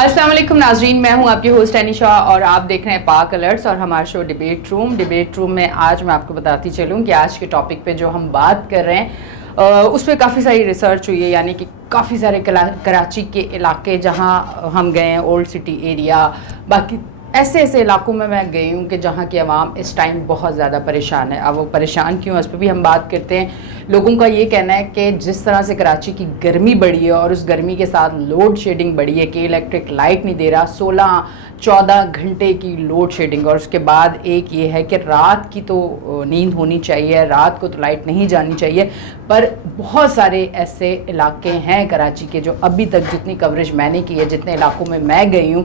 अस्सलाम वालेकुम नाजरीन, मैं हूं आपकी होस्ट अनिशा और आप देख रहे हैं पाक अलर्ट्स और हमारा शो डिबेट रूम में आज मैं आपको बताती चलूं कि आज के टॉपिक पे जो हम बात कर रहे हैं उस पर काफ़ी सारी रिसर्च हुई है। यानी कि काफ़ी सारे कराची के इलाके जहां हम गए हैं, ओल्ड सिटी एरिया, बाकी ऐसे ऐसे इलाकों में मैं गई हूँ कि जहाँ की आवाम इस टाइम बहुत ज़्यादा परेशान है। अब वो परेशान क्यों है, उस पर भी हम बात करते हैं। लोगों का ये कहना है कि जिस तरह से कराची की गर्मी बढ़ी है और उस गर्मी के साथ लोड शेडिंग बढ़ी है कि इलेक्ट्रिक लाइट नहीं दे रहा, 16-14 घंटे की लोड शेडिंग। और उसके बाद एक ये है कि रात की तो नींद होनी चाहिए, रात को तो लाइट नहीं जानी चाहिए। पर बहुत सारे ऐसे इलाके हैं कराची के जो अभी तक जितनी कवरेज मैंने की है, जितने इलाकों में मैं गई हूँ,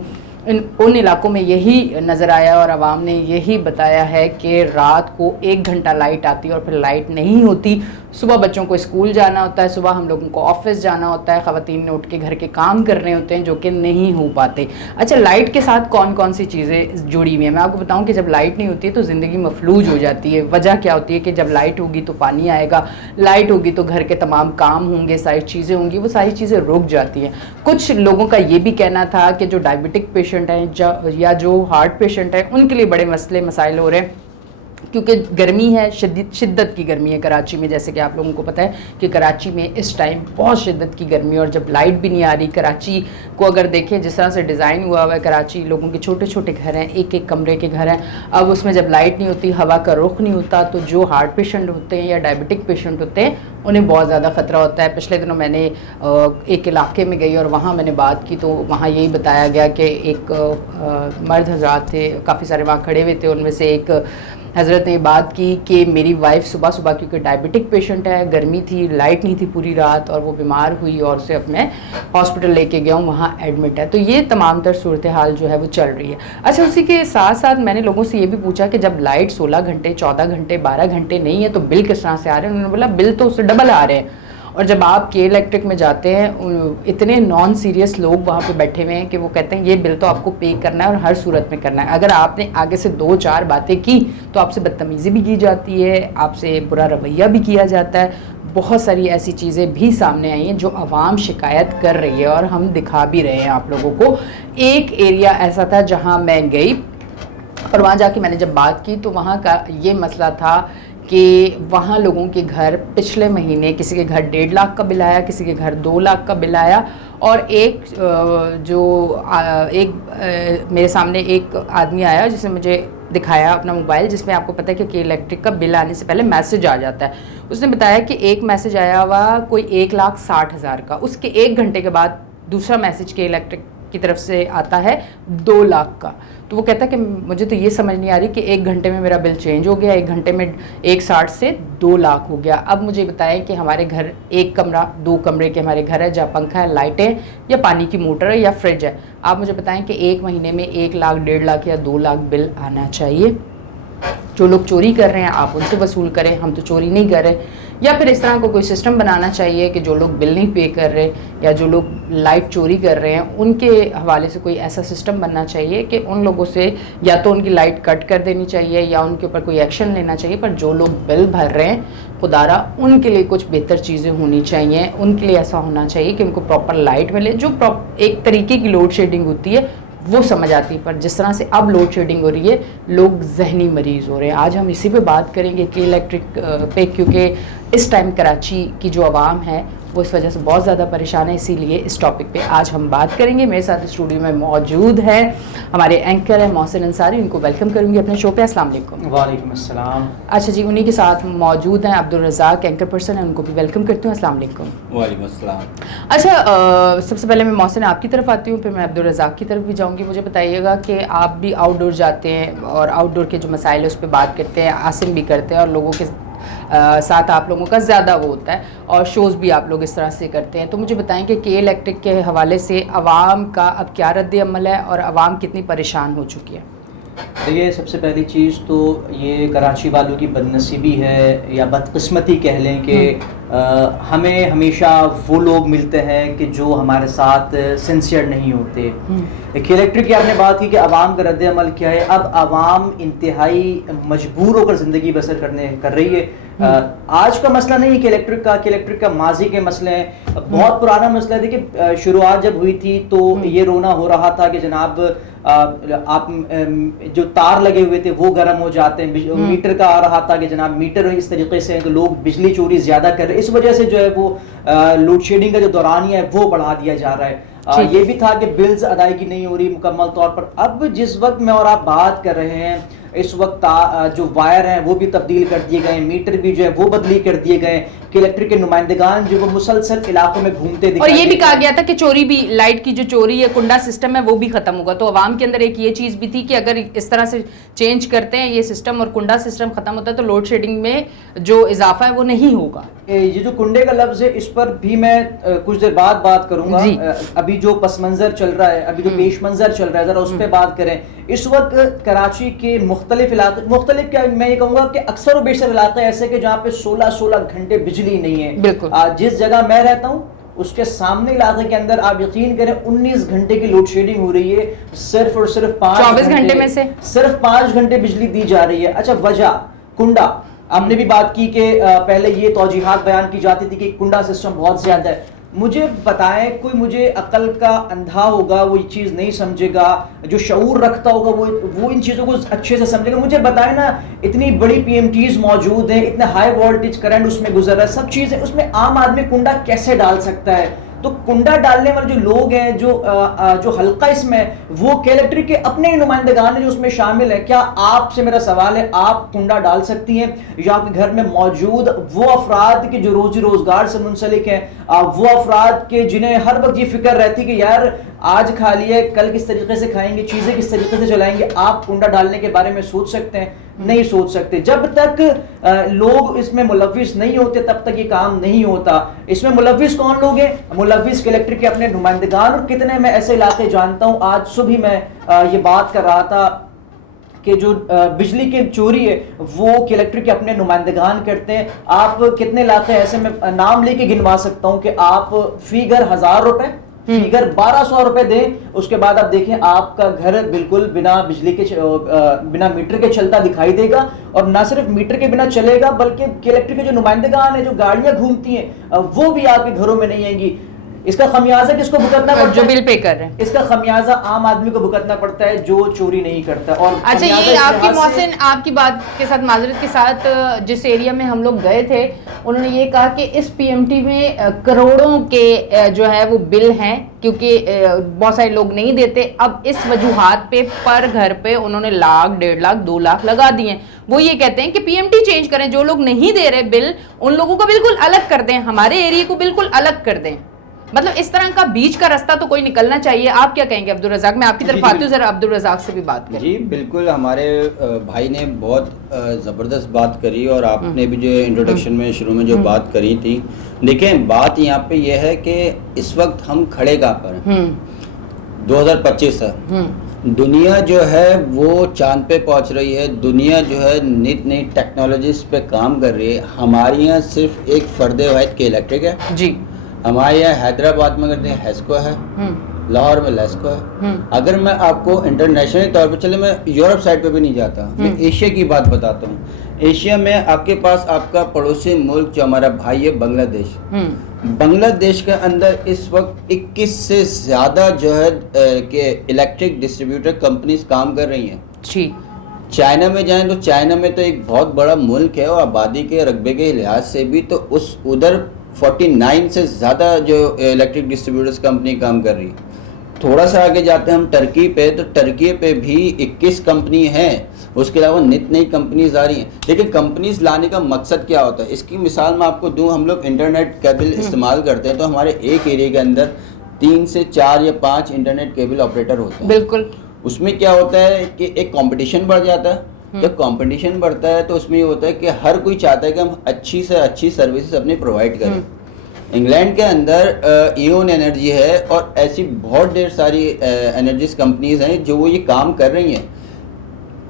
उन इलाकों में यही नज़र आया और आवाम ने यही बताया है कि रात को 1 घंटा लाइट आती है और फिर लाइट नहीं होती। सुबह बच्चों को स्कूल जाना होता है, सुबह हम लोगों को ऑफिस जाना होता है, ख़वातीन ने उठ के घर के काम करने होते हैं जो कि नहीं हो पाते। अच्छा, लाइट के साथ कौन कौन सी चीज़ें जुड़ी हुई हैं मैं आपको बताऊं कि जब लाइट नहीं होती है तो ज़िंदगी मफलूज हो जाती है। वजह क्या होती है कि जब लाइट होगी तो पानी आएगा, लाइट होगी तो घर के तमाम काम होंगे, सारी चीज़ें होंगी, वो सारी चीज़ें रुक जाती हैं। कुछ लोगों का ये भी कहना था कि जो डायबिटिक पेशेंट हैं या जो हार्ट पेशेंट हैं उनके लिए बड़े मसले मसाइल हो रहे हैं क्योंकि गर्मी है, शिद्दत की गर्मी है कराची में। जैसे कि आप लोगों को पता है कि कराची में इस टाइम बहुत शिद्दत की गर्मी है और जब लाइट भी नहीं आ रही। कराची को अगर देखें जिस तरह से डिज़ाइन हुआ हुआ है, कराची लोगों के छोटे छोटे घर हैं, एक एक कमरे के घर हैं। अब उसमें जब लाइट नहीं होती, हवा का रुख नहीं होता, तो जो हार्ट पेशेंट होते हैं या डायबिटिक पेशेंट होते हैं उन्हें बहुत ज़्यादा ख़तरा होता है। पिछले दिनों मैंने एक इलाके में गई और वहाँ मैंने बात की तो वहाँ यही बताया गया कि एक मर्द हज़रात थे, काफ़ी सारे वहाँ खड़े हुए थे, उनमें से एक हज़रत ने बात की कि मेरी वाइफ सुबह सुबह, क्योंकि डायबिटिक पेशेंट है, गर्मी थी, लाइट नहीं थी पूरी रात और वो बीमार हुई और उसे अब मैं हॉस्पिटल लेके गया हूँ, वहाँ एडमिट है। तो ये तमाम तर सूरत हाल जो है वो चल रही है। अच्छा, उसी के साथ साथ मैंने लोगों से ये भी पूछा कि जब लाइट 16 घंटे, 14 घंटे, 12 घंटे नहीं है तो बिल किस तरह से आ रहे हैं। उन्होंने बोला बिल तो उससे डबल आ रहे हैं। और जब आप के इलेक्ट्रिक में जाते हैं, इतने नॉन सीरियस लोग वहाँ पे बैठे हुए हैं कि वो कहते हैं ये बिल तो आपको पे करना है और हर सूरत में करना है। अगर आपने आगे से 2-4 बातें की तो आपसे बदतमीज़ी भी की जाती है, आपसे बुरा रवैया भी किया जाता है। बहुत सारी ऐसी चीज़ें भी सामने आई हैं जो आवाम शिकायत कर रही है और हम दिखा भी रहे हैं आप लोगों को। एक एरिया ऐसा था जहाँ मैं गई और वहाँ जाके मैंने जब बात की तो वहाँ का ये मसला था कि वहाँ लोगों के घर पिछले महीने किसी के घर 1.5 लाख का बिल आया, किसी के घर 2 लाख का बिल आया। और मेरे सामने एक आदमी आया जिसने मुझे दिखाया अपना मोबाइल, जिसमें आपको पता है कि इलेक्ट्रिक का बिल आने से पहले मैसेज आ जाता है। उसने बताया कि एक मैसेज आया हुआ कोई 1,60,000 का, उसके 1 घंटे के बाद दूसरा मैसेज के इलेक्ट्रिक की तरफ से आता है 2 लाख का। तो वो कहता है कि मुझे तो ये समझ नहीं आ रही कि 1 घंटे में मेरा बिल चेंज हो गया, 1 घंटे में 1,60 से 2 लाख हो गया। अब मुझे बताएं कि हमारे घर 1 कमरा, 2 कमरे के हमारे घर है जहाँ पंखा है, लाइटें या पानी की मोटर है या फ्रिज है। आप मुझे बताएं कि 1 महीने में 1 लाख, 1.5 लाख या 2 लाख बिल आना चाहिए। जो लोग चोरी कर रहे हैं आप उनसे वसूल करें, हम तो चोरी नहीं कर रहे। या फिर इस तरह का कोई सिस्टम बनाना चाहिए कि जो लोग बिल नहीं पे कर रहे या जो लोग लाइट चोरी कर रहे हैं उनके हवाले से कोई ऐसा सिस्टम बनना चाहिए कि उन लोगों से या तो उनकी लाइट कट कर देनी चाहिए या उनके ऊपर कोई एक्शन लेना चाहिए। पर जो लोग बिल भर रहे हैं खुदारा उनके लिए कुछ बेहतर चीज़ें होनी चाहिए। उनके लिए ऐसा होना चाहिए कि उनको प्रॉपर लाइट मिले, जो एक तरीके की लोड शेडिंग होती है वो समझ आती है। पर जिस तरह से अब लोड शेडिंग हो रही है, लोग जहनी मरीज़ हो रहे हैं। आज हम इसी पे बात करेंगे कि इलेक्ट्रिक पे, क्योंकि इस टाइम कराची की जो आवाम है वो इस वजह से बहुत ज़्यादा परेशान है, इसीलिए इस टॉपिक पे आज हम बात करेंगे। मेरे साथ स्टूडियो में मौजूद है हमारे एंकर हैं मोहसिन अंसारी, उनको वेलकम करूँगी अपने शो पे। अस्सलाम वालेकुम। वालेकुम अस्सलाम। अच्छा जी, उन्हीं के साथ मौजूद हैं अब्दुल रज़ाक, एंकर पर्सन हैं, उनको भी वेलकम करती हूँ। अस्सलाम वालेकुम। वालेकुम अस्सलाम। अच्छा, सबसे पहले मैं मोहसिन आपकी तरफ आती हूँ, फिर मैं अब्दुल रज़ाक की तरफ भी जाऊँगी। मुझे बताइएगा कि आप भी आउटडोर जाते हैं और आउटडोर के जो मसाइल है उस पर बात करते हैं, आसिम भी करते हैं और लोगों के साथ आप लोगों का ज़्यादा वो होता है और शोज़ भी आप लोग इस तरह से करते हैं। तो मुझे बताएं कि इलेक्ट्रिक के हवाले से आवाम का अब क्या रद्द अमल है और आवाम कितनी परेशान हो चुकी है? देखिए, सबसे पहली चीज़ तो ये कराची वालों की बदनसीबी है या बदकिस्मती कह लें कि हमें हमेशा वो लोग मिलते हैं कि जो हमारे साथ सिंसियर नहीं होते। एक इलेक्ट्रिक की आपने बात की कि आवाम का रद्द अमल क्या है। अब आवाम इंतहाई मजबूर होकर ज़िंदगी बसर कर रही है। आज का मसला नहीं है कि इलेक्ट्रिक का माजी के मसले हैं, बहुत पुराना मसला है। देखिए शुरुआत जब हुई थी तो ये रोना हो रहा था कि जनाब आप जो तार लगे हुए थे वो गर्म हो जाते हैं, मीटर का आ रहा था कि जनाब मीटर इस तरीके से तो लोग बिजली चोरी ज्यादा कर रहे हैं, इस वजह से जो है वो लोड शेडिंग का जो दौरानिया है वो बढ़ा दिया जा रहा है। ये भी था कि बिल्स अदायगी नहीं हो रही मुकम्मल तौर पर। अब जिस वक्त मैं और आप बात कर रहे हैं इस वक्त जो वायर हैं वो भी तब्दील कर दिए गए, मीटर भी जो है वो बदली कर दिए गए कि इलेक्ट्रिक के नुमाइंदगान जो वो मुसलसल इलाकों में घूमते और ये भी कहा गया था कि चोरी भी, लाइट की जो चोरी है, कुंडा सिस्टम है वो भी खत्म होगा। तो अवाम के अंदर एक ये चीज भी थी कि अगर इस तरह से चेंज करते हैं ये सिस्टम और कुंडा सिस्टम खत्म होता है तो लोड शेडिंग में जो इजाफा है वो नहीं होगा। ये जो कुंडे का लफ्ज है इस पर भी मैं कुछ देर बाद बात करूंगा। अभी जो पस मंजर चल रहा है, अभी जो पेश मंजर चल रहा है, जरा उस पर बात करें। इस वक्त कराची के मुख्तलिफ इलाके, मुख्तलिफ क्या मैं ये कहूँगा कि अक्सर व बेशतर इलाके ऐसे कि जहाँ पे 16-16 घंटे बिजली नहीं है। जिस जगह मैं रहता हूँ उसके सामने इलाके के अंदर आप यकीन करें 19 घंटे की लोड शेडिंग हो रही है, सिर्फ और सिर्फ 24 घंटे में से सिर्फ 5 घंटे बिजली दी जा रही है। अच्छा, वजह कुंडा, हमने भी बात की कि पहले ये तौजीहात बयान की जाती थी कि कुंडा सिस्टम बहुत ज्यादा है। मुझे बताएं, कोई मुझे अकल का अंधा होगा वो ये चीज़ नहीं समझेगा, जो शऊर रखता होगा वो इन चीज़ों को अच्छे से समझेगा। मुझे बताएं ना, इतनी बड़ी पीएमटीज मौजूद हैं, इतने हाई वोल्टेज करंट उसमें गुजर रहा है, सब चीज़ें, उसमें आम आदमी कुंडा कैसे डाल सकता है? तो कुंडा डालने वाले जो लोग हैं, जो हल्का इसमें, वो इलेक्ट्रिक के अपने नुमाइंदगान हैं जो उसमें शामिल है। क्या आपसे मेरा सवाल है, आप कुंडा डाल सकती हैं? या आपके घर में मौजूद वो अफराद के जो रोजी रोजगार से मुंसलिक हैं, वो अफराद के जिन्हें हर वक्त ये फिक्र रहती कि यार आज खा लिया, कल किस तरीके से खाएंगे, चीजें किस तरीके से चलाएंगे, आप कुंडा डालने के बारे में सोच सकते हैं? नहीं सोच सकते। जब तक लोग इसमें मुलव्विस नहीं होते तब तक ये काम नहीं होता। इसमें मुलव्विस कौन लोग हैं? मुलव्विस इलेक्ट्रिक के अपने नुमाइंदगान, और कितने मैं ऐसे इलाके जानता हूँ। आज सुबह मैं ये बात कर रहा था कि जो बिजली की चोरी है वो इलेक्ट्रिक के अपने नुमाइंदगान करते हैं। आप कितने इलाके ऐसे में नाम लेके गिनवा सकता हूँ कि आप फी घर 1000 रुपए, फिगर 1200 रुपए दें, उसके बाद आप देखें आपका घर बिल्कुल बिना बिजली के बिना मीटर के चलता दिखाई देगा। और ना सिर्फ मीटर के बिना चलेगा बल्कि इलेक्ट्रिक के जो नुमाइंदगान है, जो गाड़ियां घूमती हैं, वो भी आपके घरों में नहीं आएंगी। इसका खमियाजा किसको भुगतना पड़ता है? जो बिल पे कर रहे हैं। इसका खमियाजा आम आदमी को भुगतना पड़ता है जो चोरी नहीं करता। और अच्छा, ये आपकी मोहसिन, आपकी बात के साथ, माजरत के साथ, जिस एरिया में हम लोग गए थे उन्होंने ये कहा कि इस पीएमटी में करोड़ों के जो है वो बिल हैं, क्योंकि बहुत सारे लोग नहीं देते। अब इस वजूहात पे पर घर पे उन्होंने 1 लाख, 1.5 लाख, 2 लाख लगा दिए। वो ये कहते हैं कि पीएमटी चेंज करें, जो लोग नहीं दे रहे बिल उन लोगों को बिल्कुल अलग कर दें, हमारे एरिया को बिल्कुल अलग कर दें। मतलब इस तरह का बीच का रास्ता तो कोई निकलना चाहिए। आप क्या कहेंगे अब्दुल रज़ाक? मैं आपकी तरफ आती हूँ, जरा अब्दुल रज़ाक से भी बात करें। जी बिल्कुल, हमारे भाई ने बहुत ज़बरदस्त बात करी और आपने भी जो इंट्रोडक्शन में शुरू में जो बात करी थी। देखें, बात यहाँ पे यह है कि इस वक्त हम खड़े कहाँ पर हैं? 2025 है, दुनिया जो है वो चांद पे पहुँच रही है, दुनिया जो है नित नई टेक्नोलॉजीज पे काम कर रही है। हमारे यहाँ सिर्फ एक फर्द वाहिद के इलेक्ट्रिक है जी। हमारे यहाँ हैदराबाद में अगर हेस्को है, लाहौर में लेस्को है। अगर मैं आपको इंटरनेशनल तौर पर, चले मैं यूरोप साइड पे भी नहीं जाता, मैं एशिया की बात बताता हूँ। एशिया में आपके पास आपका पड़ोसी मुल्क जो हमारा भाई है बांग्लादेश, बांग्लादेश के अंदर इस वक्त 21 से ज़्यादा जो है कि इलेक्ट्रिक डिस्ट्रीब्यूटर कंपनीज काम कर रही हैं जी। चाइना में जाएं तो चाइना में तो एक बहुत बड़ा मुल्क है और आबादी के रकबे के लिहाज से भी तो उस उधर 49 से ज़्यादा जो इलेक्ट्रिक डिस्ट्रीब्यूटर्स कंपनी काम कर रही है। थोड़ा सा आगे जाते हैं हम टर्की पे, तो टर्की पे भी 21 कंपनी हैं, उसके अलावा नित नई कंपनीज आ रही हैं। लेकिन कंपनीज लाने का मकसद क्या होता है? इसकी मिसाल मैं आपको दूं, हम लोग इंटरनेट केबल इस्तेमाल करते हैं तो हमारे एक एरिया के अंदर 3 से 4 या 5 इंटरनेट केबल ऑपरेटर होते हैं। बिल्कुल। उसमें क्या होता है कि एक कंपटीशन बढ़ जाता है। जब कंपटीशन बढ़ता है तो उसमें ये होता है कि हर कोई चाहता है कि हम अच्छी से अच्छी सर्विसेज अपनी प्रोवाइड करें। इंग्लैंड के अंदर ईओन एनर्जी है और ऐसी बहुत ढेर सारी एनर्जीज कंपनीज हैं जो वो ये काम कर रही हैं।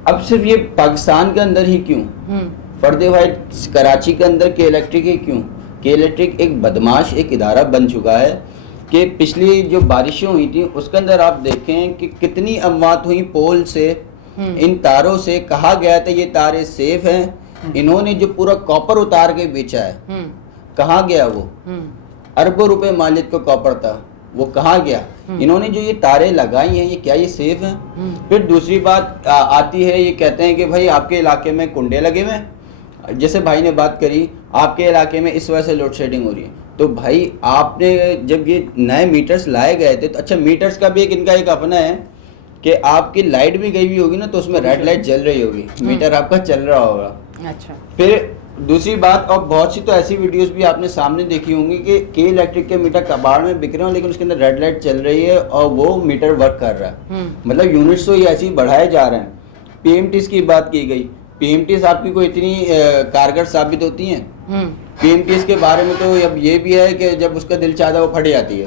अब सिर्फ ये पाकिस्तान के अंदर ही क्यों, फर्दे वाहिद कराची के अंदर के इलेक्ट्रिक ही क्यों? के इलेक्ट्रिक एक बदमाश एक इदारा बन चुका है कि पिछली जो बारिशें हुई थी उसके अंदर आप देखें कि कितनी अमवात हुई पोल से, इन तारों से। कहा गया था ये तारे सेफ हैं, इन्होंने जो पूरा कॉपर उतार के बेचा है, कहाँ गया वो? अरबों रुपए मालिक को कॉपर था, वो कहाँ गया? इन्होंने जो ये तारे लगाई हैं, ये क्या ये सेफ है? फिर दूसरी बात आती है, ये कहते हैं कि भाई आपके इलाके में कुंडे लगे हुए हैं। जैसे भाई ने बात करी, आपके इलाके में इस वजह से लोड शेडिंग हो रही है, तो भाई आपने जब ये नए मीटर्स लाए गए थे, तो अच्छा मीटर्स का भी इनका एक अपना है कि आपकी लाइट भी गई हुई होगी ना, तो उसमें रेड लाइट जल रही होगी, मीटर आपका चल रहा होगा। अच्छा, फिर दूसरी बात, और बहुत सी तो ऐसी वीडियोस भी आपने सामने देखी होंगी कि के इलेक्ट्रिक के मीटर कबाड़ में बिक रहे हो, लेकिन उसके अंदर रेड लाइट चल रही है और वो मीटर वर्क कर रहा है। मतलब यूनिट्स तो ये ऐसे ही बढ़ाए जा रहे हैं। पीएमटीज की बात की गई, पीएमटीज आपकी कोई इतनी कारगर साबित होती हैं? पीएमटीज के बारे में तो अब ये भी है कि जब उसका दिल चाहता है वो फट जाती है।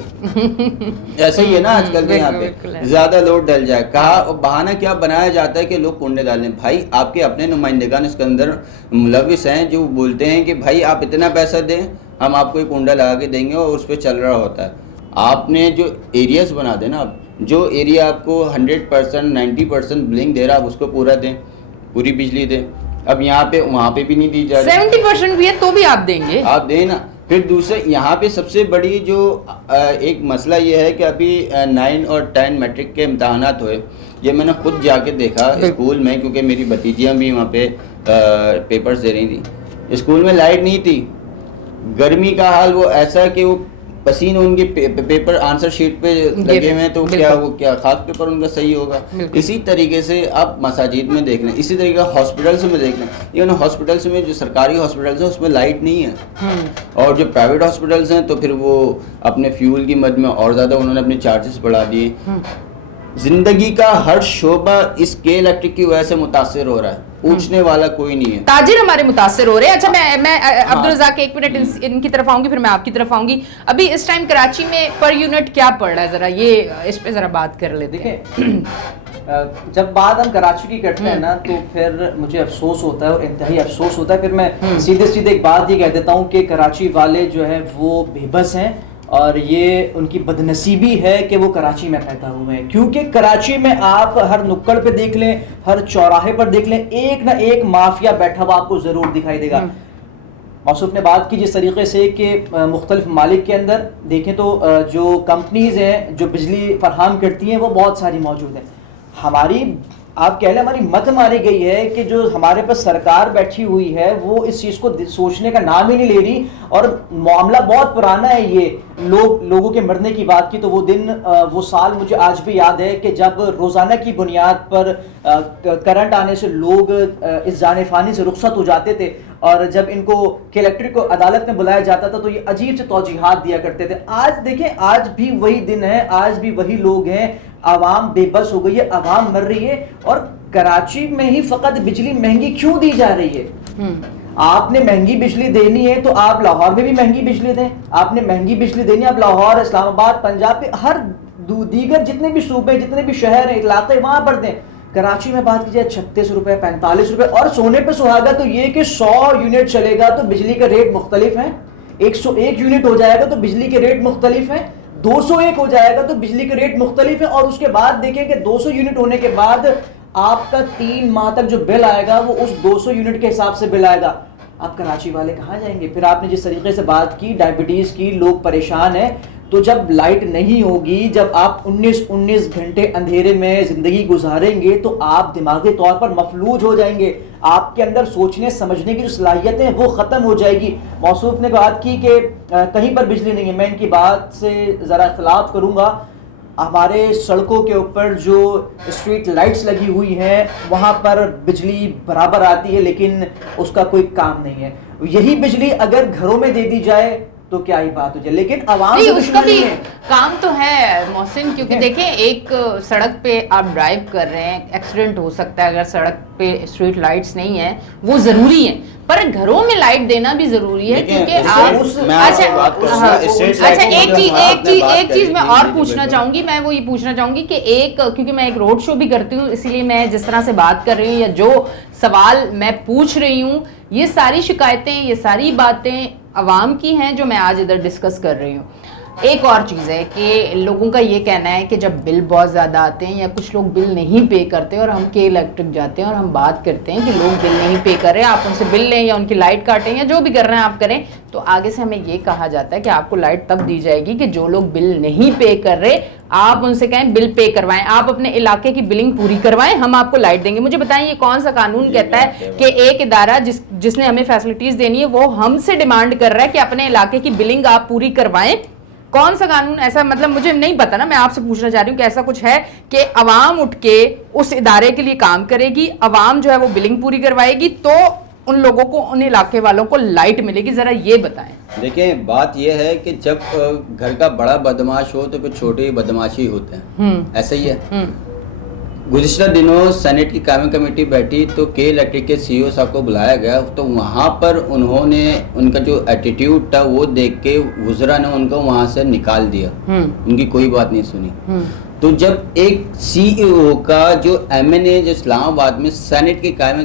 ऐसा ही है ना आजकल के यहाँ पे, ज्यादा लोड डल जाए, कहा बहाना क्या बनाया जाता है कि लोग कुंडे डालें। भाई आपके अपने नुमाइंदेगान इसके अंदर मुलविस हैं जो बोलते हैं कि भाई आप इतना पैसा दें, हम आपको एक कुंडा लगा के देंगे और उस पर चल रहा होता है। आपने जो एरियाज बना देना, आप जो एरिया आपको 100% 90% ब्लिंक दे रहा, आप उसको पूरा दें, पूरी बिजली दें। अब यहाँ पे वहाँ पे भी नहीं दी जा रही, 70% भी है तो भी आप देंगे, आप दें ना। फिर दूसरे यहाँ पे सबसे बड़ी जो एक मसला ये है कि अभी 9 और 10 मैट्रिक के इम्तहानात हुए, ये मैंने खुद जाके देखा स्कूल में, क्योंकि मेरी भतीजियाँ भी वहाँ पे पेपर्स दे रही थी। स्कूल में लाइट नहीं थी, गर्मी का हाल वो ऐसा कि वो पसीने उनके पेपर आंसर शीट पे लगे हुए हैं, तो क्या खास पेपर उनका सही होगा। इसी तरीके से आप मसाजिद में देख लें, इसी तरीके हॉस्पिटल्स में देख लें। इवन हॉस्पिटल्स में जो सरकारी हॉस्पिटल्स हैं उसमें लाइट नहीं है, और जो प्राइवेट हॉस्पिटल्स हैं तो फिर वो अपने फ्यूल की मद में और ज़्यादा उन्होंने अपने चार्जेस बढ़ा दिए। जिंदगी का हर शोबा इस के इलेक्ट्रिक की वजह से मुतासिर हो रहा है, पूछने वाला कोई नहीं है। ताजिर हमारे मुतासिर हो रहे हैं। अच्छा, मैं अब्दुल रज़ाक एक मिनट इनकी तरफ आऊंगी, फिर मैं आपकी तरफ आऊंगी। अभी इस टाइम कराची में पर यूनिट क्या पड़ रहा है, जरा ये इस पे जरा बात कर लेते हैं। देखिए, जब बात हम कराची की करते हैं ना, तो फिर मुझे अफसोस होता है और इंतहाई अफसोस होता है। फिर मैं सीधे सीधे एक बात ये कह देता हूँ कि कराची वाले जो है वो बेबस हैं, और ये उनकी बदनसीबी है कि वो कराची में पैदा हुए हैं। क्योंकि कराची में आप हर नुक्कड़ पे देख लें, हर चौराहे पर देख लें, एक ना एक माफिया बैठा हुआ आपको ज़रूर दिखाई देगा। मौसूफ ने बात की जिस तरीके से कि मुख्तलिफ मालिक के अंदर देखें तो जो कंपनीज हैं जो बिजली फराहम करती हैं वो बहुत सारी मौजूद हैं। हमारी आप कह लें हमारी मत मारी गई है कि जो हमारे पास सरकार बैठी हुई है वो इस चीज़ को सोचने का नाम ही नहीं ले रही। और मामला बहुत पुराना है, ये लोगों के मरने की बात की तो वो दिन वो साल मुझे आज भी याद है कि जब रोज़ाना की बुनियाद पर करंट आने से लोग इस जाने-फानी से रुखसत हो जाते थे, और जब इनको इलेक्ट्रिक को अदालत में बुलाया जाता था तो ये अजीब से तौजीहात दिया करते थे। आज देखें, आज भी वही दिन है, आज भी वही लोग हैं, आवाम बेबस हो गई है, आवाम मर रही है। और कराची में ही फकत बिजली महंगी क्यों दी जा रही है? आपने महंगी बिजली देनी है तो आप लाहौर में भी महंगी बिजली दें। आपने महंगी बिजली देनी है, आप लाहौर, इस्लामाबाद, पंजाब पे हर दीगर जितने भी सूबे, जितने भी शहर हैं, इलाके, वहां पर दें। कराची में बात की जाए 36 रुपए, 45 रुपए, और सोने पे सुहागा तो ये कि 100 यूनिट चलेगा तो बिजली का रेट मुख्तलिफ है, 101 यूनिट हो जाएगा तो बिजली के रेट मुख्तलिफ है, 201 हो जाएगा तो बिजली के रेट मुख्तलिफ है। और उसके बाद देखें कि 200 यूनिट होने के बाद आपका 3 माह तक जो बिल आएगा वो उस 200 यूनिट के हिसाब से बिल आएगा। आप कराची वाले कहाँ जाएंगे? फिर आपने जिस तरीके से बात की डायबिटीज़ की, लोग परेशान हैं, तो जब लाइट नहीं होगी, जब आप 19 घंटे अंधेरे में ज़िंदगी गुजारेंगे तो आप दिमागी तौर पर मफलूज हो जाएंगे। आपके अंदर सोचने समझने की जो सलाहियतें हैं वो ख़त्म हो जाएगी। मौसूफ ने बात की कि कहीं पर बिजली नहीं है, मैं इनकी बात से ज़रा इख्तिलाफ करूँगा। हमारे सड़कों के ऊपर जो स्ट्रीट लाइट्स लगी हुई हैं वहाँ पर बिजली बराबर आती है, लेकिन उसका कोई काम नहीं है। यही बिजली अगर घरों में दे दी जाए तो क्या ही बात हो जाए, लेकिन आवाम नहीं, उसका भी काम तो है मोहसिन, क्योंकि देखें एक सड़क पे आप ड्राइव कर रहे हैं, एक्सीडेंट हो सकता है। अगर सड़क पे स्ट्रीट लाइट्स नहीं है वो ज़रूरी है, पर घरों में लाइट देना भी ज़रूरी है, क्योंकि एक चीज़ मैं और पूछना चाहूँगी, मैं वो ये पूछना चाहूँगी कि क्योंकि मैं एक रोड शो भी करती हूँ, इसीलिए मैं जिस तरह से बात कर रही हूँ या जो सवाल मैं पूछ रही हूँ, ये सारी शिकायतें, ये सारी बातें अवाम की हैं जो मैं आज इधर डिस्कस कर रही हूँ। एक और चीज़ है कि लोगों का ये कहना है कि जब बिल बहुत ज़्यादा आते हैं या कुछ लोग बिल नहीं पे करते और हम के इलेक्ट्रिक जाते हैं और हम बात करते हैं कि लोग बिल नहीं पे कर रहे हैं, आप उनसे बिल लें या उनकी लाइट काटें या जो भी कर रहे हैं आप करें, तो आगे से हमें ये कहा जाता है कि आपको लाइट तब दी जाएगी कि जो लोग बिल नहीं पे कर रहे आप उनसे कहें बिल पे करवाएं, आप अपने इलाके की बिलिंग पूरी करवाएं, हम आपको लाइट देंगे। मुझे बताएं ये कौन सा कानून कहता है कि एक इदारा जिसने हमें फैसिलिटीज देनी है वो हमसे डिमांड कर रहा है कि अपने इलाके की बिलिंग आप पूरी करवाएं? कौन सा कानून ऐसा, मतलब मुझे नहीं पता ना, मैं आपसे पूछना चाह रही हूँ कि ऐसा कुछ है कि अवाम उठ के उस इदारे के लिए काम करेगी, अवाम जो है वो बिलिंग पूरी करवाएगी तो उन लोगों को, उन इलाके वालों को लाइट मिलेगी? जरा ये बताएं। देखिए बात यह है कि जब घर का बड़ा बदमाश हो तो फिर छोटे बदमाशी होते हैं, ऐसा ही है। गुज़िश्ता दिनों सेनेट की कायमी कमेटी बैठी तो के इलेक्ट्रिक के सीईओ साहब को बुलाया गया, तो वहाँ पर उन्होंने उनका जो एटीट्यूड था वो देख के वुज़रा ने उनको वहाँ से निकाल दिया, उनकी कोई बात नहीं सुनी। तो जब एक सीईओ का जो एमएनए जो इस्लामाबाद में सेनेट की कायमी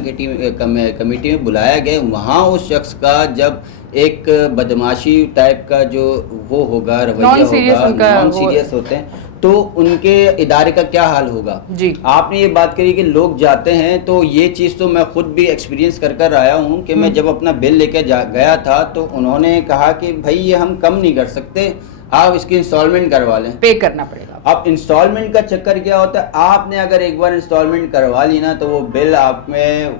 कमेटी में बुलाया गया, वहाँ उस शख्स का जब एक बदमाशी टाइप का जो वो होगा, रवैया होगा, नॉन सीरियस होते हैं, तो उनके इदारे का क्या हाल होगा जी। आपने ये बात करी कि लोग जाते हैं, तो ये चीज़ तो मैं खुद भी एक्सपीरियंस कर आया हूँ कि मैं जब अपना बिल लेके गया था तो उन्होंने कहा कि भाई ये हम कम नहीं कर सकते, आप इसकी इंस्टॉलमेंट करवा लें, पे करना पड़ेगा। अब इंस्टॉलमेंट का चक्कर क्या होता है, आपने अगर एक बार इंस्टॉलमेंट करवा ली ना तो वो बिल आप में,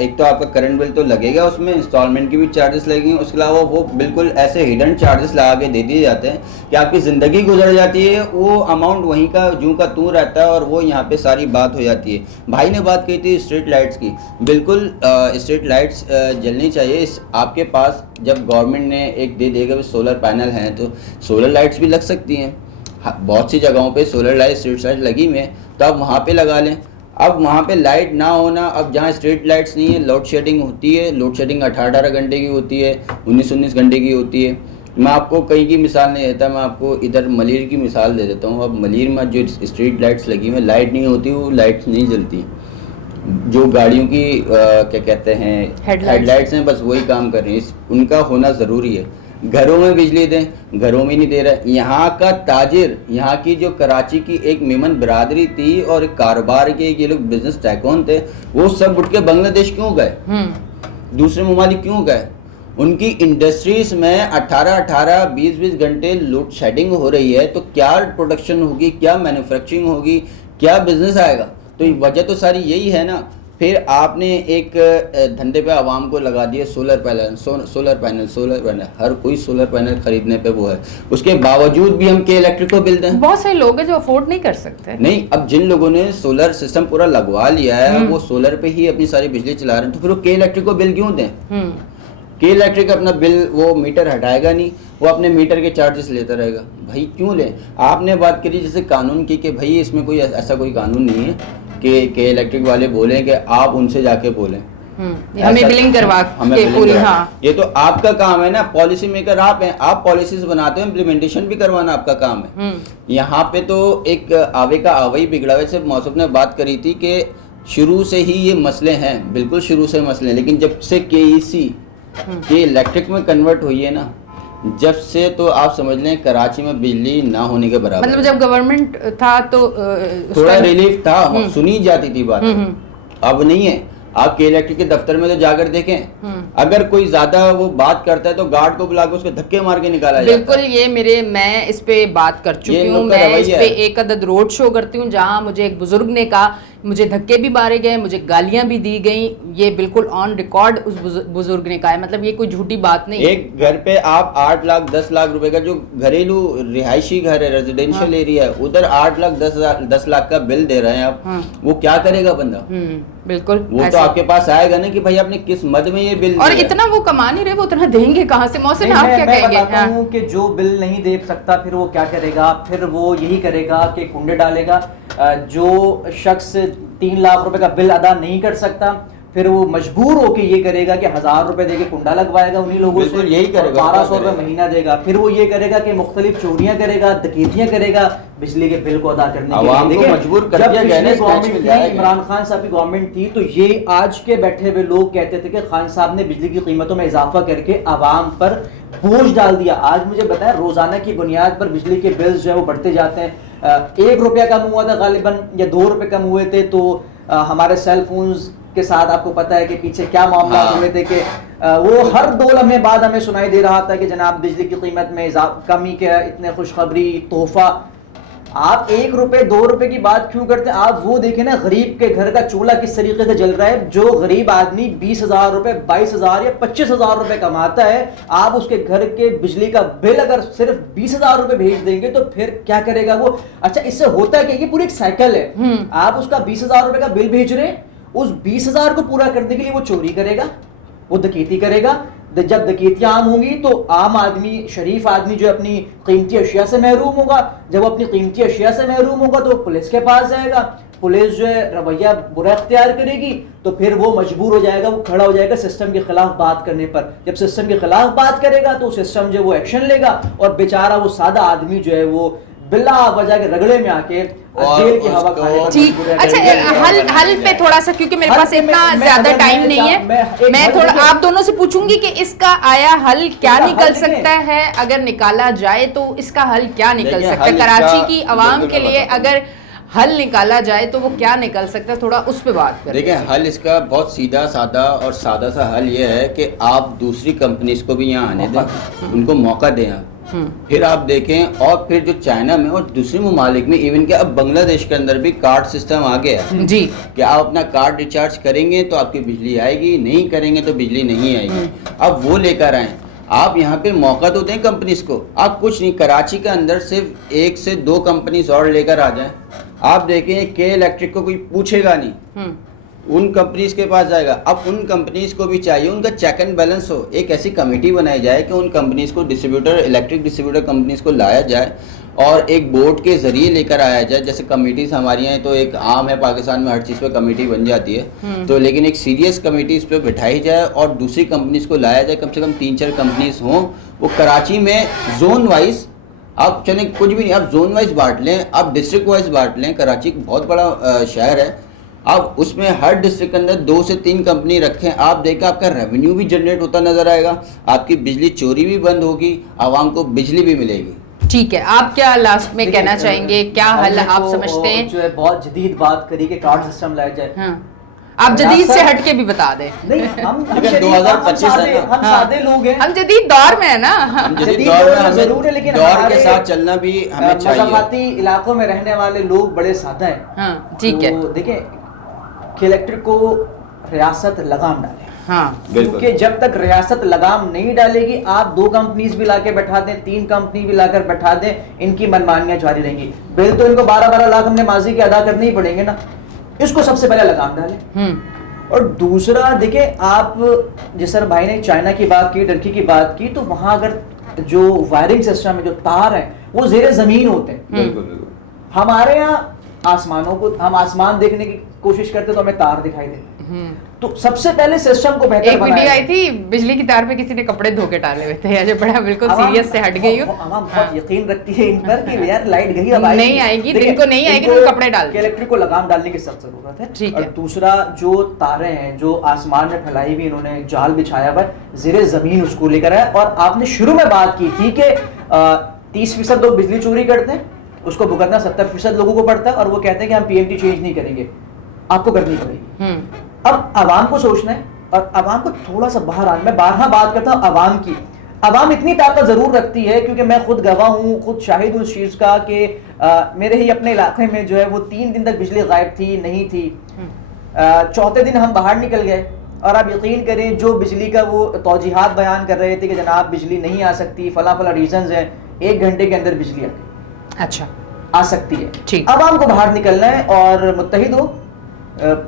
एक तो आपका करंट बिल तो लगेगा, उसमें इंस्टॉलमेंट की भी चार्जेस लगेंगे, उसके अलावा वो बिल्कुल ऐसे हिडन चार्जेस लगा के दे दिए जाते हैं कि आपकी ज़िंदगी गुजर जाती है, वो अमाउंट वहीं का जूं का तूं रहता है और वो यहाँ पे सारी बात हो जाती है। भाई ने बात की थी स्ट्रीट लाइट्स की, बिल्कुल स्ट्रीट लाइट्स जलनी चाहिए। इस आपके पास जब गवर्नमेंट ने एक दे देगा सोलर पैनल हैं तो सोलर लाइट्स भी लग सकती हैं, बहुत सी जगहों पे सोलर लाइट स्ट्रीट लाइट लगी हुई हैं, तो आप वहाँ पे लगा लें। अब वहाँ पे लाइट ना होना, अब जहाँ स्ट्रीट लाइट्स नहीं है लोड शेडिंग होती है, लोड शेडिंग 18 घंटे की होती है, 19 घंटे की होती है। मैं आपको कहीं की मिसाल नहीं देता, मैं आपको इधर मलीर की मिसाल दे देता हूँ। अब मलीर में जो स्ट्रीट लाइट्स लगी हुई लाइट नहीं होती, वो लाइट्स नहीं जलती, जो गाड़ियों की क्या कहते हैं हेडलाइट्स हैं, बस वही काम कर रही हैं, उनका होना ज़रूरी है। घरों में बिजली दें, घरों में नहीं दे रहा। यहाँ का ताजिर, यहाँ की जो कराची की एक मेमन बिरादरी थी और एक कारोबार के ये लोग बिजनेस टाइकून थे, वो सब उठ के बांग्लादेश क्यों गए, दूसरे ममालिक क्यों गए? उनकी इंडस्ट्रीज में 18-18, 20-20 घंटे लोड शेडिंग हो रही है, तो क्या प्रोडक्शन होगी, क्या मैन्युफैक्चरिंग होगी, क्या बिजनेस आएगा? तो वजह तो सारी यही है ना। फिर आपने एक धंधे पे आवाम को लगा दिया सोलर पैनल, हर कोई सोलर पैनल खरीदने पे वो है, उसके बावजूद भी हम के इलेक्ट्रिक को बिल दें। बहुत सारे लोग हैं जो अफोर्ड नहीं कर सकते। नहीं, अब जिन लोगों ने सोलर सिस्टम पूरा लगवा लिया है वो सोलर पे ही अपनी सारी बिजली चला रहे हैं, तो फिर वो के इलेक्ट्रिक को बिल क्यों दें? के इलेक्ट्रिक अपना बिल वो मीटर हटाएगा नहीं, वो अपने मीटर के चार्जेस लेता रहेगा। भाई क्यों ले? आपने बात करी जैसे कानून की कि भाई इसमें कोई ऐसा कोई कानून नहीं है कि इलेक्ट्रिक वाले बोलें कि आप उनसे जाके बोलें हमें बिलिंग करवा के पूरी। हाँ, ये तो आपका काम है ना, पॉलिसी मेकर आप हैं, आप पॉलिसीज बनाते हो, इम्प्लीमेंटेशन भी करवाना आपका काम है। यहाँ पे तो एक आवे का आवा बिगड़ा हुआ। से मौसम ने बात करी थी कि शुरू से ही ये मसले हैं, बिल्कुल शुरू से मसले हैं, लेकिन जब से KEC के इलेक्ट्रिक में कन्वर्ट हुई है ना, जब से तो आप समझ लें कराची में बिजली ना होने के बराबर। मतलब जब गवर्नमेंट था तो थोड़ा रिलीफ था, सुनी जाती थी बात, अब नहीं है। आप के इलेक्ट्रिक के दफ्तर में तो जाकर देखें, अगर कोई ज्यादा वो बात करता है तो गार्ड को बुला के उसके धक्के मार के निकाला जाता है। बिल्कुल, ये मैं इस पे बात कर चुकी हूँ, मैं इस पे एक अदद रोड शो करती हूँ जहाँ मुझे एक बुजुर्ग ने कहा, मुझे धक्के भी मारे गए, मुझे गालियां भी दी गई, ये बिल्कुल ऑन रिकॉर्ड उस बुजुर्ग ने कहा है, मतलब ये कोई झूठी बात नहीं। एक घर पे आप 8 लाख 10 लाख रुपए का जो घरेलू रिहायशी घर है, रेजिडेंशियल एरिया है, उधर 8 लाख 10 लाख का बिल दे रहे हैं आप, वो क्या करेगा बंदा? बिल्कुल, वो तो आपके पास आएगा ना कि भाई आपने किस मद में ये बिल, और इतना वो कमा नहीं रहे, वो उतना देंगे कहाँ से? मौसम आप क्या कहेंगे? मैं बताता हूं कि जो बिल नहीं दे सकता फिर वो क्या करेगा? फिर वो यही करेगा कि कुंडे डालेगा। जो शख्स 3 लाख रुपए का बिल अदा नहीं कर सकता, फिर वो मजबूर होके ये करेगा कि 1000 रुपए देके कुंडा लगवाएगा उन्हीं लोगों से, यही करेगा, 1200 रुपए महीना देगा। फिर वो ये करेगा कि मुख्तलिफ चोरियां करेगा, डकैतियां करेगा बिजली के बिल को अदा करने के लिए। मजबूर कर जब दिया गया गवर्नमेंट थी, इमरान खान साहब की गवर्नमेंट थी, तो ये आज के बैठे हुए लोग कहते थे कि खान साहब ने बिजली की कीमतों में इजाफा करके आवाम पर बोझ डाल दिया। आज मुझे बताएं, रोजाना की बुनियाद पर बिजली के बिल्स जो है वो बढ़ते जाते हैं। 1 रुपया कम हुआ था गालिबन, या 2 रुपये कम हुए थे, तो हमारे सेल फोन्स के साथ आपको पता है कि पीछे क्या मामला हुए थे कि वो हर 2 लम्हे बाद हमें सुनाई दे रहा था कि जनाब बिजली की कीमत में कमी के इतने खुशखबरी तोहफा। आप 1 रुपये 2 रुपये की बात क्यों करते हैं? आप वो देखें ना, गरीब के घर का चूल्हा किस तरीके से जल रहा है। जो गरीब आदमी 20,000 रुपये, 22,000 या 25,000 रुपये कमाता है, आप उसके घर के बिजली का बिल अगर सिर्फ 20,000 रुपये भेज देंगे तो फिर क्या करेगा वो? अच्छा, इससे होता है कि ये पूरी एक साइकिल है। आप उसका 20,000 रुपये का बिल भेज रहे हैं, उस 20,000 को पूरा करने के लिए वो चोरी करेगा, वो डकैती करेगा। जब डकैतियां आम होंगी तो आम आदमी, शरीफ आदमी जो अपनी कीमती अशिया से महरूम होगा, जब वो अपनी कीमती अशिया से महरूम होगा तो पुलिस के पास जाएगा। पुलिस जो है रवैया बुरा इख्तियार करेगी तो फिर वो मजबूर हो जाएगा, वो खड़ा हो जाएगा सिस्टम के खिलाफ बात करने पर। जब सिस्टम के खिलाफ बात करेगा तो सिस्टम जो वो एक्शन लेगा, और बेचारा वो सादा आदमी जो है वो बिल्ला वजह के रगड़े में आके जेल की हवा खाने पर ठीक। मजबूर है। अच्छा, हल पे थोड़ा सा, क्योंकि मेरे पास इतना ज्यादा टाइम नहीं है, मैं थोड़ा आप दोनों से पूछूंगी कि इसका आया हल क्या निकल सकता है, अगर निकाला जाए तो इसका हल क्या निकल सकता है कराची की आवाम के लिए? अगर हल निकाला जाए तो वो क्या निकल सकता है, थोड़ा उस पर बात करें। देखिए, हल इसका बहुत सीधा सादा और सादा सा हल ये है कि आप दूसरी कंपनीज को भी यहाँ आने दें, उनको मौका दें आप। फिर आप देखें, और फिर जो चाइना में और दूसरे ममालिक में, इवन के अब बांग्लादेश के अंदर भी कार्ड सिस्टम आ गया है जी, कि आप अपना कार्ड रिचार्ज करेंगे तो आपकी बिजली आएगी, नहीं करेंगे तो बिजली नहीं आएगी। अब वो लेकर आए, आप यहाँ पे मौका तो दें कंपनीज को। आप कुछ नहीं, कराची के अंदर सिर्फ 1 से 2 कंपनीज और लेकर आ जाएं, आप देखें के इलेक्ट्रिक को कोई पूछेगा नहीं, उन कंपनीज के पास जाएगा। अब उन कंपनीज को भी चाहिए उनका चेक एंड बैलेंस हो, एक ऐसी कमेटी बनाई जाए कि उन कंपनीज को, डिस्ट्रीब्यूटर, इलेक्ट्रिक डिस्ट्रीब्यूटर कंपनीज को लाया जाए और एक बोर्ड के जरिए लेकर आया जाए। जैसे कमेटीज हमारी हैं तो एक आम है, पाकिस्तान में हर चीज़ पे कमेटी बन जाती है, तो लेकिन एक सीरियस कमेटी इस पर बिठाई जाए और दूसरी कंपनीज को लाया जाए। कम से कम 3-4 कंपनीज हों, वो कराची में जोन वाइज, आप चलें कुछ भी नहीं, आप जोन वाइज बांट लें, आप डिस्ट्रिक्ट वाइज बांट लें। कराची बहुत बड़ा शहर है, आप उसमें हर डिस्ट्रिक्ट के अंदर 2 से 3 कंपनी रखें, आप देखें आपका रेवेन्यू भी जनरेट होता नजर आएगा, आपकी बिजली चोरी भी बंद होगी, आवाम को बिजली भी मिलेगी। ठीक है, आप क्या लास्ट में कहना चाहेंगे, क्या हल आप समझते हैं? जो है बहुत जदीद बात करी कि कार्ड सिस्टम लाया जाए। हाँ, आप जदीद से हट के भी बता दें। नहीं, हम 2025 है ना, हम सादे लोग हैं, हम जदीद दौर में है ना, हम जदीद जदीद दौर में में हमें जरूर है, लेकिन दौर के साथ चलना भी हमें चाहिए। मज़ाफ़ाती इलाकों में रहने वाले लोग बड़े सादा हैं। हाँ, ठीक है। तो देखें कि इलेक्ट्रिक को रियासत लगाम डाले, हाँ, क्योंकि जब तक रियासत लगाम नहीं डालेगी, आप 2 कंपनीज भी लाके बैठा दें, 3 कंपनी भी लाकर बैठा दें, इनकी मनमानियां जारी रहेंगी। बिल तो इनको 12-12 लाख हमने माजी के अदा करने ही पड़ेंगे ना, इसको सबसे पहले लगाम डालें। और दूसरा देखें, आप जिस तरह भाई ने चाइना की बात की, टर्की की बात की, तो वहां अगर जो वायरिंग सिस्टम है, जो तार है, वो जेर जमीन होते हैं। बिल्कुल। हमारे यहाँ आसमानों को, हम आसमान देखने की कोशिश करते तो हमें तार दिखाई देते। तो सबसे पहले सिस्टम को बेहतर एक वीडियो बनाया। आई थी, बिजली की तार पे किसी ने कपड़े धोके डाले हुए थे, ऐसे बड़ा बिल्कुल सीरियस से हट गई हूँ। आवाम बहुत यकीन रखती है इन पर कि यार लाइट गई, अब नहीं आएगी, दिन को नहीं आएगी, तो कपड़े डाल दो। इलेक्ट्रिक को लगाम डालने की सख्त जरूरत है। ठीक और है। दूसरा, जो तारे हैं जो आसमान में फैलाई हुई, इन्होंने जाल बिछाया हुआ है, जेरे जमीन उसको लेकर आया। और आपने शुरू में बात की थी कि 30% लोग बिजली चोरी करते हैं, उसको भुगतना 70% लोगों को पड़ता है, और वो कहते हैं कि हम पीएमटी चेंज नहीं करेंगे, आपको करनी पड़ेगी। अब आवाम को सोचना है, और आवाम को थोड़ा सा बाहर आना। मैं बारहा बात करता हूँ आवाम की, आवाम इतनी ताकत जरूर रखती है, क्योंकि मैं खुद गवाह हूँ, खुद शाहिद हूँ इस चीज का कि मेरे ही अपने इलाके में जो है वो 3 दिन तक बिजली गायब थी, नहीं थी। चौथे दिन हम बाहर निकल गए, और आप यकीन करें, जो बिजली का वो तौजीहात बयान कर रहे थे कि जनाब बिजली नहीं आ सकती, फला फला रीजंस हैं, 1 घंटे के अंदर बिजली आ गई। अच्छा, आ सकती है। ठीक। आवाम को बाहर निकलना है और मुत्तहिद हो।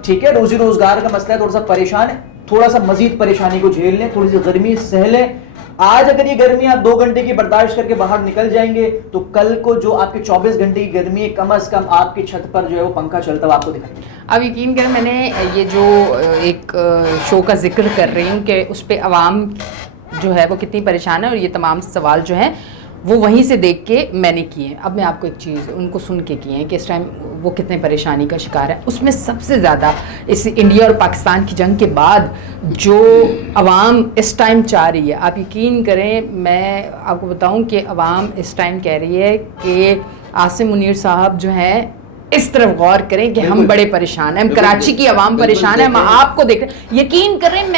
ठीक है, रोजी रोजगार का मसला है, थोड़ा सा परेशान है, थोड़ा सा मजीद परेशानी को झेल लें, थोड़ी सी गर्मी सह लें। आज अगर ये गर्मी आप 2 घंटे की बर्दाश्त करके बाहर निकल जाएंगे, तो कल को जो आपके 24 घंटे की गर्मी है, कम अज कम आपकी छत पर जो है वो पंखा चलता हुआ आपको दिखाई देगा। अब यकीन करें, मैंने ये जो एक शो का जिक्र कर रही हूँ कि उस पर आवाम जो है वो कितनी परेशान है, और ये तमाम सवाल जो हैं वो वहीं से देख के मैंने किए हैं। अब मैं आपको एक चीज़ उनको सुन के किए हैं कि इस टाइम वो कितने परेशानी का शिकार है। उसमें सबसे ज़्यादा इस इंडिया और पाकिस्तान की जंग के बाद जो अवाम इस टाइम चाह रही है, आप यकीन करें, मैं आपको बताऊं कि अवाम इस टाइम कह रही है कि आसिम मुनीर साहब जो हैं इस तरफ गौर करें कि हम बड़े परेशान हैं, हम कराची की आवाम परेशान है, हम आपको देख रहे हैं। यकीन करें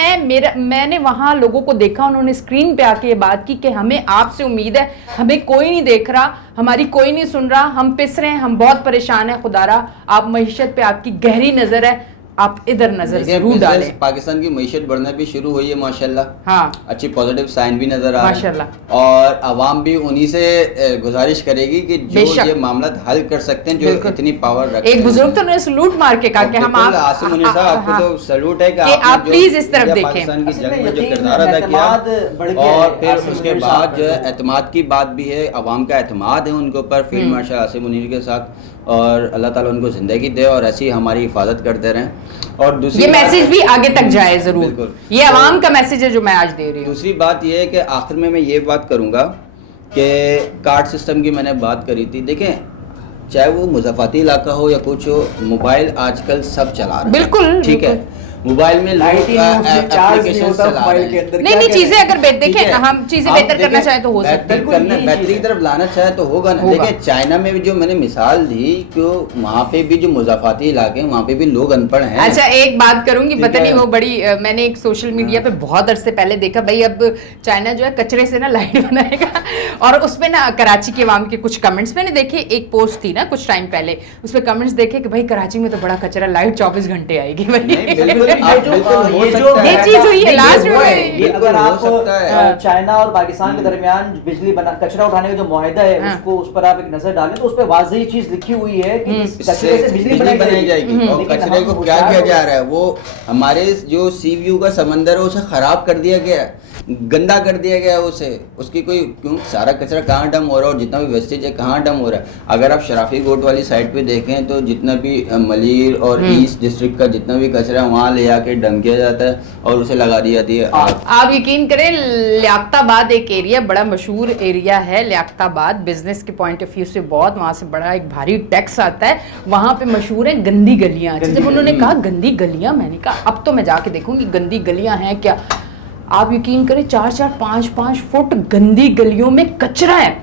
मैंने वहाँ लोगों को देखा, उन्होंने स्क्रीन पे आके ये बात की कि हमें आपसे उम्मीद है, हमें कोई नहीं देख रहा, हमारी कोई नहीं सुन रहा, हम पिस रहे हैं, हम बहुत परेशान हैं, खुदारा आप मईशत पे आपकी गहरी नज़र है, आप इधर नजर जरूर डालें। पाकिस्तान की मईशत बढ़ना भी शुरू हुई है माशाल्लाह। हाँ, अच्छी पॉजिटिव साइन भी नजर आ रहे हैं माशाल्लाह। और अवाम भी उन्हीं से गुजारिश करेगी कि जो ये मामला हल कर सकते हैं, जो इतनी पावर रखते हैं। एक बुजुर्ग तो उन्होंने सलूट मार के कहा कि हम आप आसिम मुनीर साहब, आपको तो सैल्यूट है कि आप प्लीज इस तरफ देखें। पाकिस्तान की जंग में जो किरदार अदा किया, और फिर उसके बाद जो है एतमाद की बात भी है, अवाम का एतमाद है उनके ऊपर फील्ड मार्शल आसिम मुनीर के साथ, और अल्लाह ताला उनको ज़िंदगी दे और ऐसी हमारी हिफाजत करते रहें। और दूसरी ये मैसेज भी आगे तक जाए ज़रूर, ये अवाम का मैसेज है जो मैं आज दे रही हूँ। दूसरी बात ये है कि आखिर में मैं ये बात करूँगा कि कार्ड सिस्टम की मैंने बात करी थी। देखें, चाहे वो मुज़ाफ़ाती इलाका हो या कुछ हो, मोबाइल आजकल सब चला रहे हैं, बिल्कुल ठीक है। मोबाइल में एप्लीकेशन चला रहे हैं। नहीं चीजें अगर देखें, हम चीजें बेहतर करना चाहें तो हो सकता है, बेहतरी की तरफ लाना चाहे तो होगा ना। देखिए चाइना में भी जो मैंने मिसाल दी कि वहाँ पे भी जो मुज़ाफ़ाती इलाके हैं वहाँ पे भी लोग अनपढ़ हैं। अच्छा, एक बात करूंगी, पता नहीं वो बड़ी मैंने एक सोशल मीडिया पे बहुत अरसे पहले देखा, भाई अब चाइना जो है कचरे से ना लाइट बनाएगा, और उसमें ना कराची के अवाम के कुछ कमेंट्स मैंने देखे। एक पोस्ट थी ना कुछ टाइम पहले, उस पर कमेंट्स देखे कि भाई कराची में तो बड़ा कचरा, लाइट 24 घंटे आएगी भाई। ये चीज हुई है लास्ट में। अगर आप चाइना और पाकिस्तान के दरमियान बिजली कचरा उठाने का जो मुआहदा है उसको, उस पर आप एक नजर डालें तो उस पर वाज़ेह चीज लिखी हुई है कि कचरे से बिजली बनाई जाएगी। और कचरे को क्या किया जा रहा है, वो हमारे जो सी व्यू का समंदर है उसे खराब कर दिया गया है, गंदा कर दिया गया है उसे। उसकी कोई क्यों, सारा कचरा कहाँ डम हो रहा है और जितना भी वेस्टेज है कहाँ डम हो रहा है। अगर आप शराफी गोट वाली साइड पे देखें तो जितना भी मलीर और ईस्ट डिस्ट्रिक्ट का जितना भी कचरा वहाँ ले आके डम किया जाता है और उसे लगा दी जाती है। आप यकीन करें, लियाकताबाद एक एरिया बड़ा मशहूर एरिया है, लियाकताबाद बिजनेस के पॉइंट ऑफ व्यू से बहुत, वहाँ से बड़ा एक भारी टैक्स आता है, वहाँ पे मशहूर है गंदी गलियाँ। जब उन्होंने कहा गंदी गलियाँ, मैंने कहा अब तो मैं जाके देखूंगी गंदी गलियाँ हैं क्या। आप यकीन करें 4-4, 5-5 फुट गंदी गलियों में कचरा है।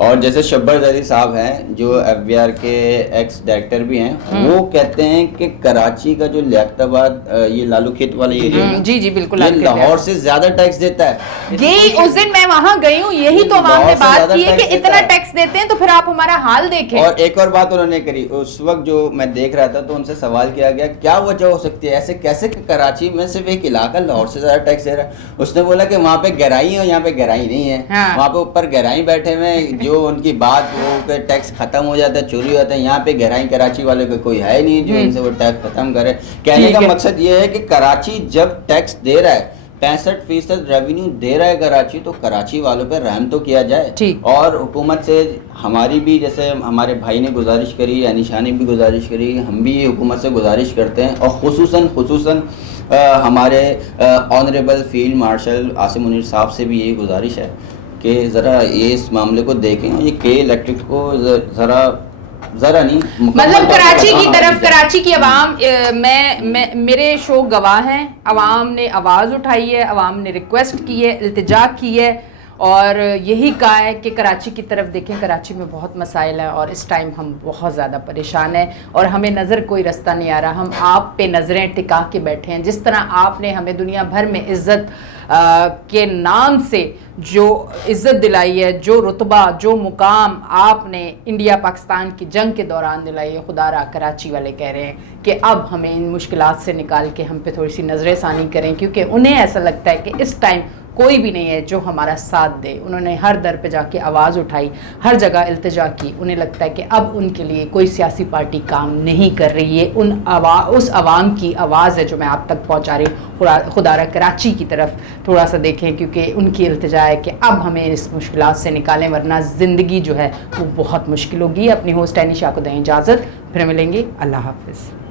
और जैसे शब्बर ज़री साहब हैं जो एफबीआर के एक्स डायरेक्टर भी हैं, वो कहते हैं कि कराची का जो लियाकताबाद ये लालू खेत वाला एरिया है, जी जी बिल्कुल, ये लाहौर से ज्यादा टैक्स देता है। यही उस दिन मैं वहां गई हूँ, यही तो अवाम ने बात की है कि इतना टैक्स देते हैं तो फिर आप हमारा हाल देखें। और एक और बात उन्होंने करी, उस वक्त जो मैं देख रहा था तो उनसे सवाल किया गया क्या वजह हो सकती है, ऐसे कैसे कि कराची में सिर्फ एक इलाका लाहौर से ज्यादा टैक्स दे रहा है। उसने बोला कि वहाँ पे गहराई है और यहाँ पे गहराई नहीं है। वहाँ पे ऊपर गहराई बैठे हुए जो उनकी बात वो टैक्स खत्म हो जाता है, चोरी होता है, यहाँ पे गहराई कराची वाले को कोई है नहीं जो इनसे वो टैक्स खत्म करे। कहने का मकसद ये है कि कराची जब टैक्स दे रहा है, 65% रेवेन्यू दे रहा है कराची, तो कराची वालों पे रहम तो किया जाए। और हुकूमत से हमारी भी, जैसे हमारे भाई ने गुजारिश करी, अनिशा ने भी गुजारिश करी, हम भी हुकूमत से गुजारिश करते हैं, और खुसूसन हमारे honourable field marshal Asim Munir साहब से भी यही गुजारिश है कि ज़रा ये इस मामले को देखें, ये के इलेक्ट्रिक को ज़रा नहीं, मतलब कराची की तरफ, कराची की आवाम, मैं मेरे शो गवाह हैं, आवाम ने आवाज़ उठाई है, आवाम ने रिक्वेस्ट की है, इल्तिजा की है, और यही कहा है कि कराची की तरफ देखें। कराची में बहुत मसाइल हैं और इस टाइम हम बहुत ज़्यादा परेशान हैं और हमें नज़र कोई रास्ता नहीं आ रहा। हम आप पे नज़रें टिका के बैठे हैं। जिस तरह आपने हमें दुनिया भर में इज़्ज़त के नाम से जो इज़्ज़त दिलाई है, जो रुतबा, जो मुकाम आपने इंडिया पाकिस्तान की जंग के दौरान दिलाई है, खुदारा कराची वाले कह रहे हैं कि अब हमें इन मुश्किलात से निकाल के हम पे थोड़ी सी नज़रेसानी करें, क्योंकि उन्हें ऐसा लगता है कि इस टाइम कोई भी नहीं है जो हमारा साथ दे। उन्होंने हर दर पे जाके आवाज़ उठाई, हर जगह इल्तिजा की। उन्हें लगता है कि अब उनके लिए कोई सियासी पार्टी काम नहीं कर रही है। उस आवाम की आवाज़ है जो मैं आप तक पहुंचा रही हूँ। खुदारा कराची की तरफ थोड़ा सा देखें, क्योंकि उनकी इल्तिजा है कि अब हमें इस मुश्किलात से निकालें, वरना ज़िंदगी जो है वो बहुत मुश्किल होगी। अपनी होस्ट एनिशा को दें इजाज़त, फिर मिलेंगे। अल्लाह हाफ़िज़।